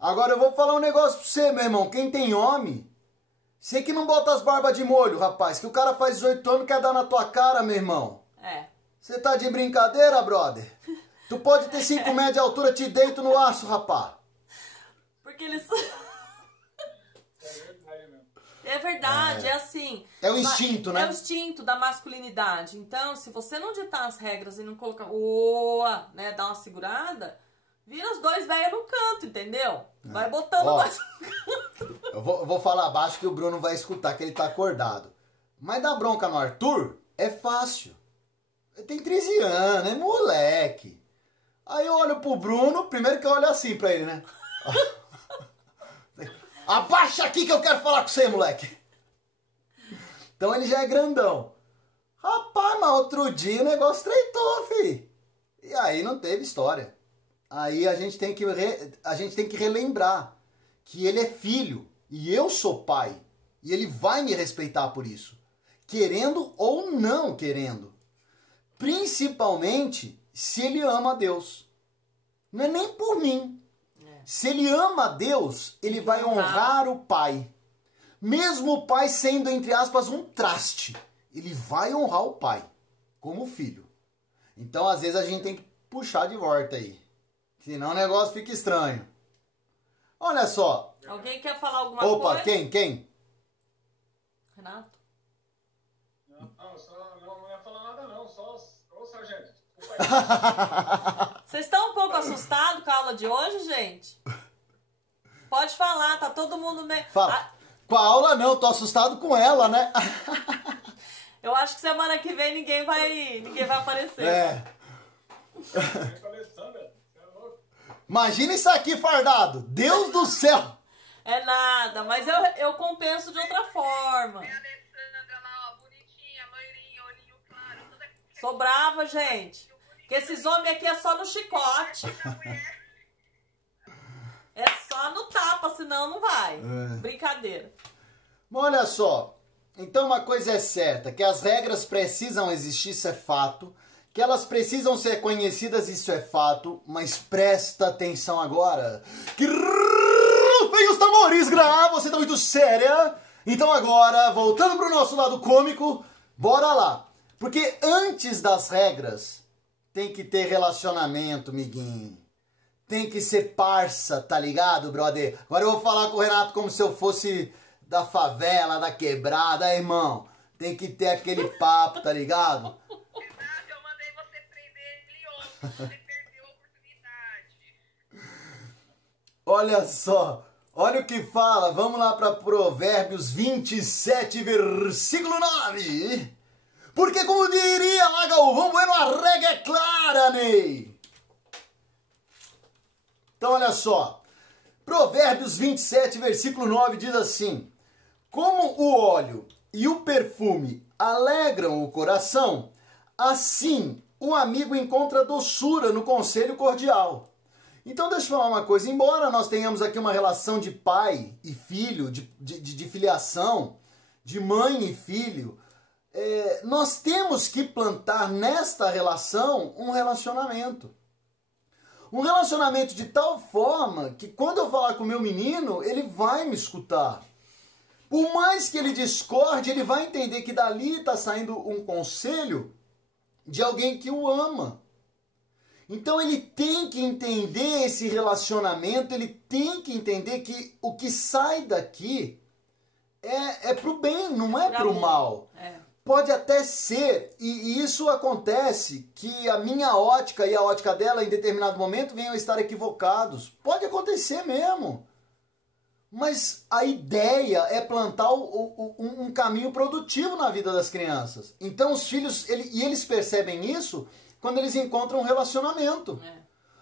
Agora eu vou falar um negócio pra você, meu irmão. Quem tem homem, você que não bota as barbas de molho, rapaz. Que o cara faz 18 anos e quer dar na tua cara, meu irmão. É. Você tá de brincadeira, brother? Tu pode ter 5 metros de altura, te deito no aço, rapaz. Porque eles... É verdade, é assim. É o instinto, né? É o instinto da masculinidade. Então, se você não ditar as regras e não colocar... né, dar uma segurada, vira os dois velhos no canto, entendeu? Vai botando mais no canto. Eu vou falar baixo que o Bruno vai escutar, que ele tá acordado. Mas dar bronca no Arthur é fácil. Ele tem 13 anos, é moleque. Aí eu olho pro Bruno, primeiro que eu olho assim pra ele, né? Abaixa aqui que eu quero falar com você, moleque. Então ele já é grandão. Rapaz, mas outro dia o negócio treitou, fi. E aí não teve história. Aí a gente tem que relembrar que ele é filho e eu sou pai. E ele vai me respeitar por isso. Querendo ou não querendo. Principalmente se ele ama a Deus. Não é nem por mim. Se ele ama a Deus, ele vai honrar o pai. Mesmo o pai sendo, entre aspas, um traste. Ele vai honrar o pai, como filho. Então, às vezes, a gente tem que puxar de volta aí. Senão o negócio fica estranho. Olha só. Alguém quer falar alguma coisa? Opa, quem? Renato? Não ia falar nada não, só o sargento. Vocês estão um pouco assustados com a aula de hoje, gente? Pode falar, tá todo mundo meio... Fala. Com a aula não, tô assustado com ela, né? Eu acho que semana que vem ninguém vai aparecer. É. Imagina isso aqui fardado. Deus do céu. É nada, mas eu compenso de outra forma. É a Alessandra lá, ó, bonitinha, loirinha, olhinho claro. Toda... Sou brava, gente. Que esses homens aqui é só no chicote. É só no tapa, senão não vai. Brincadeira. Mas olha só. Então uma coisa é certa, que as regras precisam existir, isso é fato. Que elas precisam ser conhecidas, isso é fato. Mas presta atenção agora. Que vem os tambores, você tá muito séria. Então agora, voltando pro nosso lado cômico, bora lá. Porque antes das regras, tem que ter relacionamento, miguinho. Tem que ser parça, tá ligado, brother? Agora eu vou falar com o Renato como se eu fosse da favela, da quebrada, irmão. Tem que ter aquele papo, tá ligado? Exato, eu mandei você prender ele ontem, você perdeu a oportunidade. Olha só, olha o que fala. Vamos lá para Provérbios 27, versículo 9. Porque como diria lá Galvão Bueno, a regra é clara, Ney. Então olha só, Provérbios 27, versículo 9 diz assim: como o óleo e o perfume alegram o coração, assim o amigo encontra doçura no conselho cordial. Então deixa eu falar uma coisa, embora nós tenhamos aqui uma relação de pai e filho, de filiação, de mãe e filho, nós temos que plantar nesta relação um relacionamento. Um relacionamento de tal forma que quando eu falar com o meu menino, ele vai me escutar. Por mais que ele discorde, ele vai entender que dali está saindo um conselho de alguém que o ama. Então ele tem que entender esse relacionamento, ele tem que entender que o que sai daqui é pro bem, não é pro mal. Pode até ser, e isso acontece, que a minha ótica e a ótica dela em determinado momento venham a estar equivocados. Pode acontecer mesmo. Mas a ideia é plantar um caminho produtivo na vida das crianças. Então os filhos, eles percebem isso quando eles encontram um relacionamento.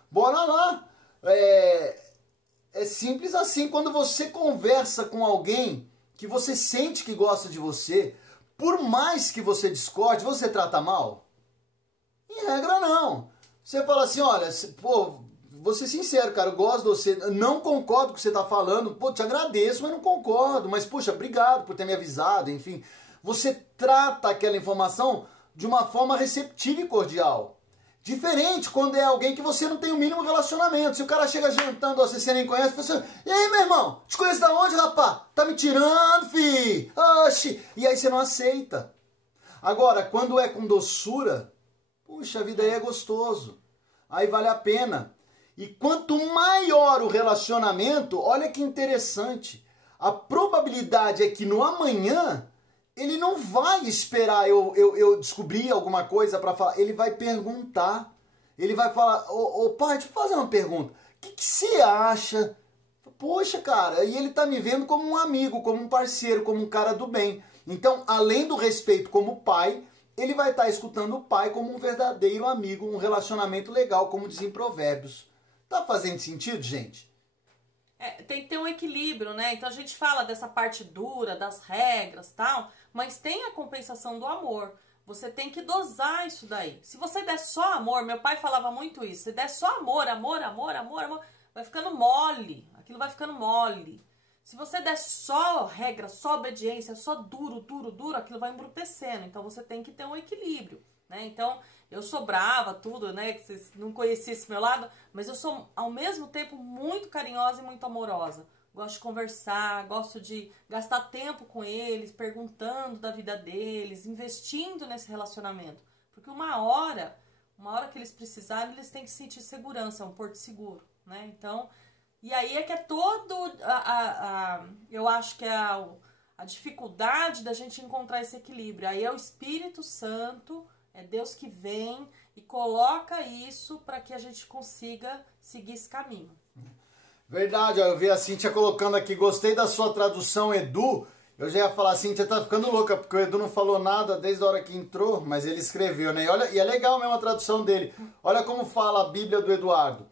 Bora lá. É simples assim, quando você conversa com alguém que você sente que gosta de você, por mais que você discorde, você trata mal? Em regra, não. Você fala assim, olha, pô, vou ser sincero, cara, eu gosto de você, não concordo com o que você está falando, pô, te agradeço, mas não concordo, mas, poxa, obrigado por ter me avisado, enfim. você trata aquela informação de uma forma receptiva e cordial. Diferente quando é alguém que você não tem o mínimo relacionamento. Se o cara chega jantando, você nem conhece, você... E aí, meu irmão? Te conheço da onde, rapá? Tá me tirando, fi? Oxi! E aí você não aceita. Agora, quando é com doçura, puxa, a vida aí é gostoso. Aí vale a pena. E quanto maior o relacionamento, olha que interessante. A probabilidade é que no amanhã... ele não vai esperar eu descobrir alguma coisa para falar. Ele vai perguntar. Ele vai falar, ô pai, deixa eu fazer uma pergunta. O que você acha? Poxa, cara, e ele tá me vendo como um amigo, como um parceiro, como um cara do bem. Então, além do respeito como pai, ele vai estar escutando o pai como um verdadeiro amigo, um relacionamento legal, como dizem Provérbios. Tá fazendo sentido, gente? Tem que ter um equilíbrio, né? Então a gente fala dessa parte dura, das regras, tal, mas tem a compensação do amor. Você tem que dosar isso daí. Se você der só amor, meu pai falava muito isso, se der só amor, vai ficando mole, aquilo vai ficando mole. Se você der só regra, só obediência, só duro, aquilo vai embrutecendo. Então você tem que ter um equilíbrio, né? Então eu sou brava, tudo, né? Que vocês não conheciam esse meu lado, mas eu sou ao mesmo tempo muito carinhosa e muito amorosa. Gosto de conversar, gosto de gastar tempo com eles, perguntando da vida deles, investindo nesse relacionamento. Porque uma hora que eles precisarem, eles têm que sentir segurança, um porto seguro, né? Então, e aí é que é eu acho que é a dificuldade da gente encontrar esse equilíbrio. Aí é o Espírito Santo, é Deus que vem e coloca isso para que a gente consiga seguir esse caminho. Verdade, eu vi a Cíntia colocando aqui, gostei da sua tradução, Edu. Eu já ia falar, a Cíntia tá ficando louca, porque o Edu não falou nada desde a hora que entrou, mas ele escreveu, né? E é legal mesmo a tradução dele. Olha como fala a Bíblia do Eduardo.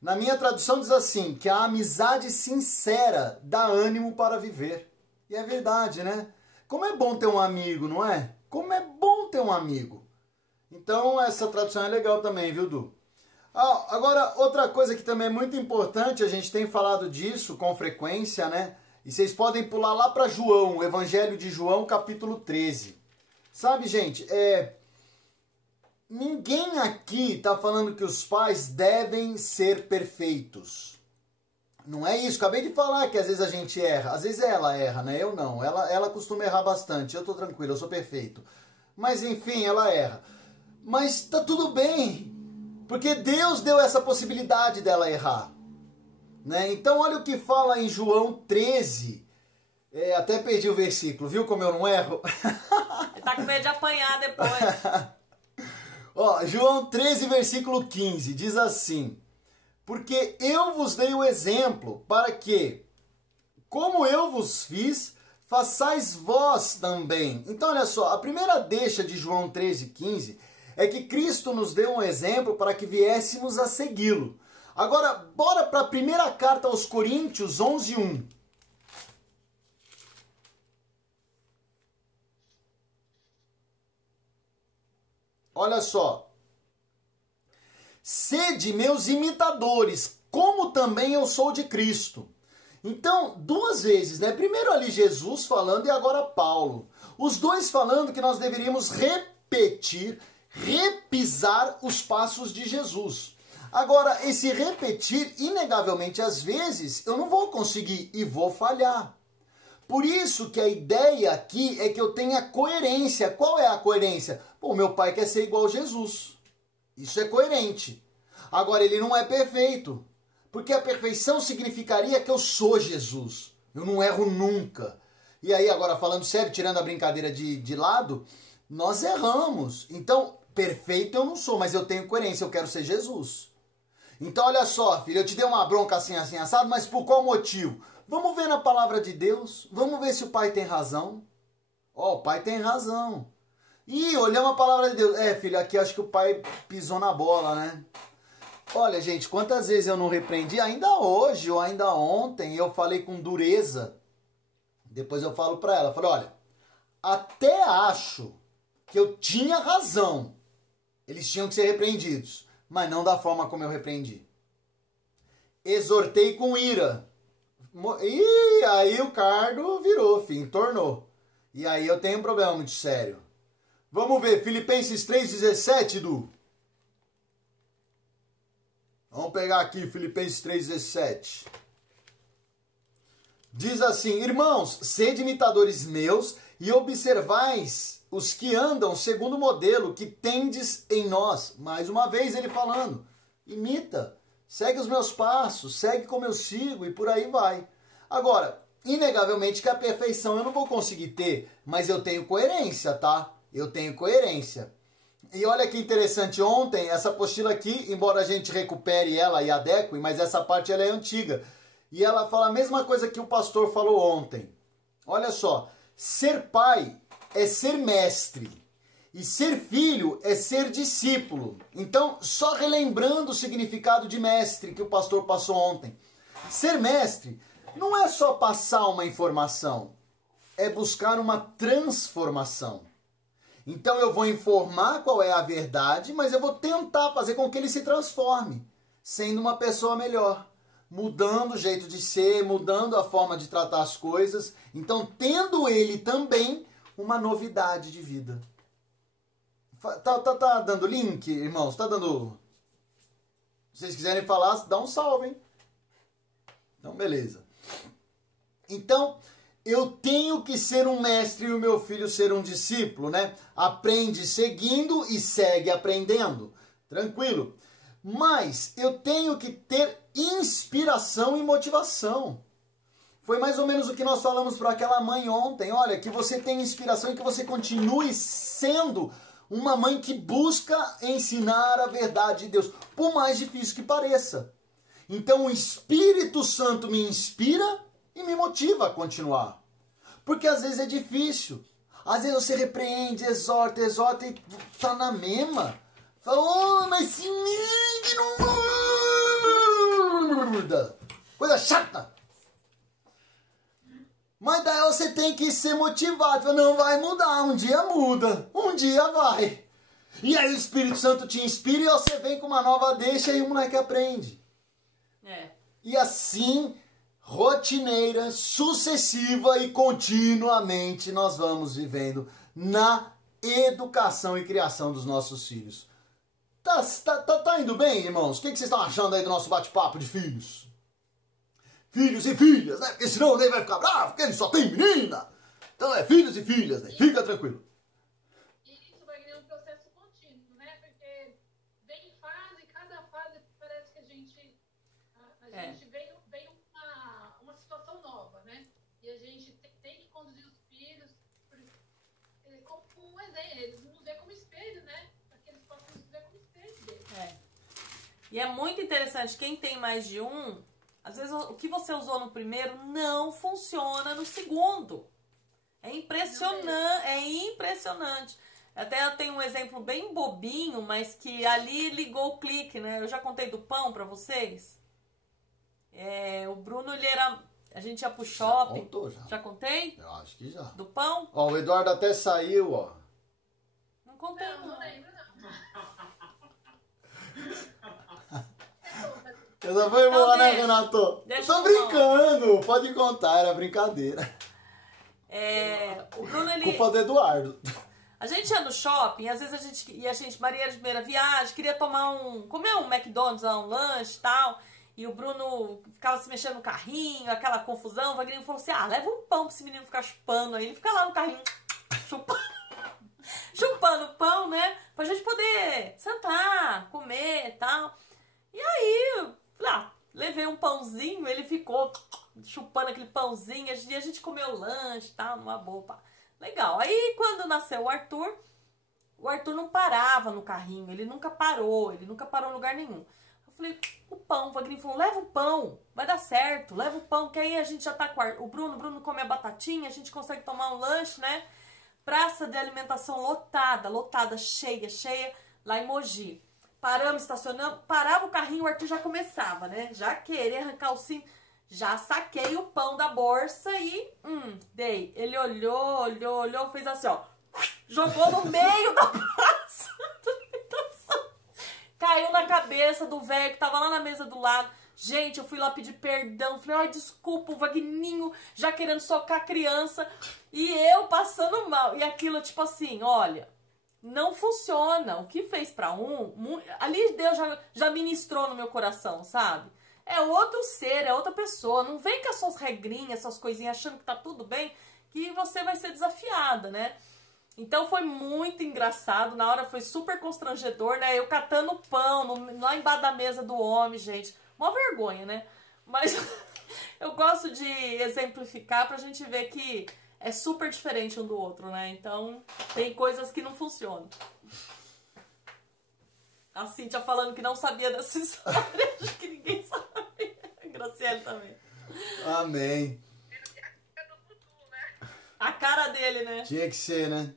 Na minha tradução diz assim, que a amizade sincera dá ânimo para viver. E é verdade, né? Como é bom ter um amigo, não é? Como é bom ter um amigo. Então, essa tradução é legal também, viu, Du? Agora, outra coisa que também é muito importante, a gente tem falado disso com frequência, né? E vocês podem pular lá para João, o Evangelho de João, capítulo 13. Sabe, gente, ninguém aqui está falando que os pais devem ser perfeitos. Não é isso, acabei de falar que às vezes a gente erra. Às vezes ela erra, né? Eu não. Ela costuma errar bastante, eu tô tranquilo, eu sou perfeito. Mas enfim, ela erra. Mas tá tudo bem, porque Deus deu essa possibilidade dela errar, né? Então olha o que fala em João 13, até perdi o versículo, viu como eu não erro? Ele tá com medo de apanhar depois. Ó, João 13, versículo 15, diz assim, porque eu vos dei o exemplo para que, como eu vos fiz, façais vós também. Então olha só, a primeira deixa de João 13, 15 é que Cristo nos deu um exemplo para que viéssemos a segui-lo. Agora, bora para a primeira carta aos Coríntios 11, 1. Olha só. Sede meus imitadores, como também eu sou de Cristo. Então, duas vezes, né? Primeiro ali Jesus falando e agora Paulo. Os dois falando que nós deveríamos repisar os passos de Jesus. Agora, esse repetir, inegavelmente, às vezes, eu não vou conseguir e vou falhar. Por isso que a ideia aqui é que eu tenha coerência. Qual é a coerência? Pô, meu pai quer ser igual a Jesus. Isso é coerente. Agora, ele não é perfeito. Porque a perfeição significaria que eu sou Jesus. Eu não erro nunca. E aí, agora falando sério, tirando a brincadeira de lado, nós erramos. Então, perfeito eu não sou, mas eu tenho coerência, eu quero ser Jesus. Então, olha só, filho, eu te dei uma bronca assim, assado, mas por qual motivo? Vamos ver na palavra de Deus, vamos ver se o pai tem razão. Ó, o pai tem razão. Ih, olhamos a palavra de Deus. Filho, aqui acho que o pai pisou na bola, né? Olha, gente, quantas vezes eu não repreendi, ainda hoje ou ainda ontem, eu falei com dureza. Depois eu falo pra ela, falei, olha, até acho que eu tinha razão. Eles tinham que ser repreendidos, mas não da forma como eu repreendi. Exortei com ira. E aí o cardo virou, entornou. E aí eu tenho um problema muito sério. Vamos ver, Filipenses 3,17, Du. Vamos pegar aqui Filipenses 3,17. Diz assim: irmãos, sede imitadores meus e observais os que andam segundo o modelo que tendes em nós. Mais uma vez ele falando, imita, segue os meus passos, segue como eu sigo e por aí vai. Agora, inegavelmente que a perfeição eu não vou conseguir ter, mas eu tenho coerência, tá? Eu tenho coerência. E olha que interessante, ontem, essa apostila aqui, embora a gente recupere ela e adeque, mas essa parte ela é antiga. E ela fala a mesma coisa que o pastor falou ontem. Olha só, ser pai é ser mestre. E ser filho é ser discípulo. Então, só relembrando o significado de mestre que o pastor passou ontem. Ser mestre não é só passar uma informação, é buscar uma transformação. Então eu vou informar qual é a verdade, mas eu vou tentar fazer com que ele se transforme, sendo uma pessoa melhor, mudando o jeito de ser, mudando a forma de tratar as coisas, então tendo ele também uma novidade de vida. Tá dando link, irmãos? Tá dando... Se vocês quiserem falar, dá um salve, hein? Então, beleza. Então, eu tenho que ser um mestre e o meu filho ser um discípulo, né? Aprende seguindo e segue aprendendo. Tranquilo. Mas eu tenho que ter inspiração e motivação. Foi mais ou menos o que nós falamos para aquela mãe ontem. Olha, que você tenha inspiração e que você continue sendo uma mãe que busca ensinar a verdade de Deus, por mais difícil que pareça. Então o Espírito Santo me inspira e me motiva a continuar. Porque às vezes é difícil. Às vezes você repreende, exorta e tá na mesma. Fala, oh, mas se não muda. Coisa chata. Mas daí você tem que ser motivado. Não vai mudar, um dia muda, um dia vai. E aí o Espírito Santo te inspira e você vem com uma nova deixa e o moleque aprende. E assim, rotineira, sucessiva e continuamente nós vamos vivendo na educação e criação dos nossos filhos. Tá indo bem, irmãos? O que vocês estão achando aí do nosso bate-papo de filhos? Filhos e filhas, né? Porque senão ele vai ficar bravo, porque ele só tem menina. Então é filhos e filhas, né? Fica tranquilo. E isso, Wagner, é um processo contínuo, né? Porque vem fase, cada fase parece que a gente vem uma situação nova, né? E a gente tem que conduzir os filhos como um exemplo. Eles nos veem como espelho, né? Para que eles possam nos ver como espelho deles. E é muito interessante, quem tem mais de um, às vezes o que você usou no primeiro não funciona no segundo. É impressionante. Até eu tenho um exemplo bem bobinho, mas que ali ligou o clique, né? Eu já contei do pão pra vocês. O Bruno, ele era... A gente ia pro shopping. Já contou, já. Já contei? Eu acho que já. Do pão? Ó, o Eduardo até saiu, ó. Não contei, Não lembro, não. Essa foi boa, né, Renato? Deixa Tô eu brincando, pode contar, era brincadeira. O Bruno, ele... Culpa do Eduardo. A gente ia no shopping, às vezes a gente, Maria era de primeira viagem, queria comer um McDonald's, um lanche e tal, e o Bruno ficava se mexendo no carrinho, aquela confusão, o Wagner falou assim, leva um pão pra esse menino ficar chupando aí, ele fica lá no carrinho, chupando o pão, né, pra gente poder sentar, comer e tal. E aí, levei um pãozinho, ele ficou chupando aquele pãozinho, e a gente comeu lanche e tal, numa boa, pá. Legal. Aí, quando nasceu o Arthur não parava no carrinho, ele nunca parou em lugar nenhum. Eu falei, o pão, o Wagner falou, leva o pão, vai dar certo, leva o pão, que aí a gente já tá com o Bruno come a batatinha, a gente consegue tomar um lanche, né? Praça de alimentação lotada, cheia, lá em Mogi. Paramos, estacionamos, parava o carrinho, o Arthur já começava, né? Já querer arrancar o cinto. Já saquei o pão da bolsa e dei. Ele olhou, fez assim, ó. Jogou no meio da praça. Caiu na cabeça do velho que tava lá na mesa do lado. Gente, eu fui lá pedir perdão. Falei, ai, desculpa, o Vagninho já querendo socar a criança. E eu passando mal. E aquilo, tipo assim, olha, não funciona. O que fez pra ali Deus já ministrou no meu coração, sabe? É outro ser, é outra pessoa. Não vem com as suas regrinhas, suas coisinhas, achando que tá tudo bem, que você vai ser desafiada, né? Então foi muito engraçado, na hora foi super constrangedor, né? Eu catando pão lá embaixo da mesa do homem, gente. Uma vergonha, né? Mas eu gosto de exemplificar pra gente ver que é super diferente um do outro, né? Então tem coisas que não funcionam. A Cíntia falando que não sabia dessa história, acho que ninguém sabe. A Graciele também. Amém. A cara dele, né? Tinha que ser, né?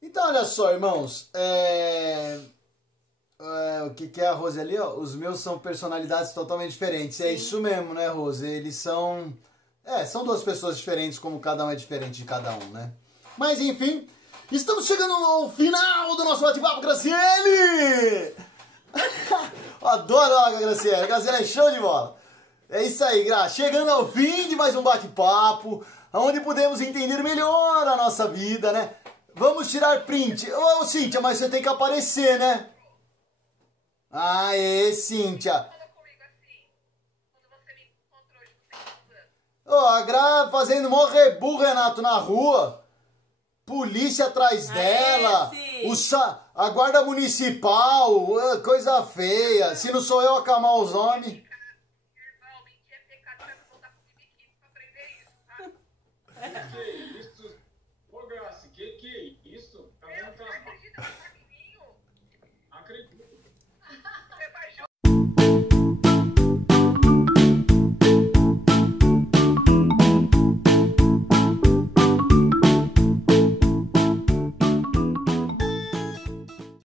Então, olha só, irmãos. O que é a Rose ali, ó? Os meus são personalidades totalmente diferentes. Sim. É isso mesmo, né, Rose? Eles são... são duas pessoas diferentes, como cada um é diferente de cada um, né? Mas, enfim, estamos chegando ao final do nosso bate-papo, Graciele! Adoro a Graciele. A Graciele é show de bola. É isso aí, Gra. Chegando ao fim de mais um bate-papo, onde podemos entender melhor a nossa vida, né? Vamos tirar print. Ô, Cíntia, mas você tem que aparecer, né? Aê, Cíntia. Ó, a Gra fazendo mó rebu, Renato, na rua. Polícia atrás dela. A guarda municipal. Coisa feia. Se não sou eu acalmar os homens.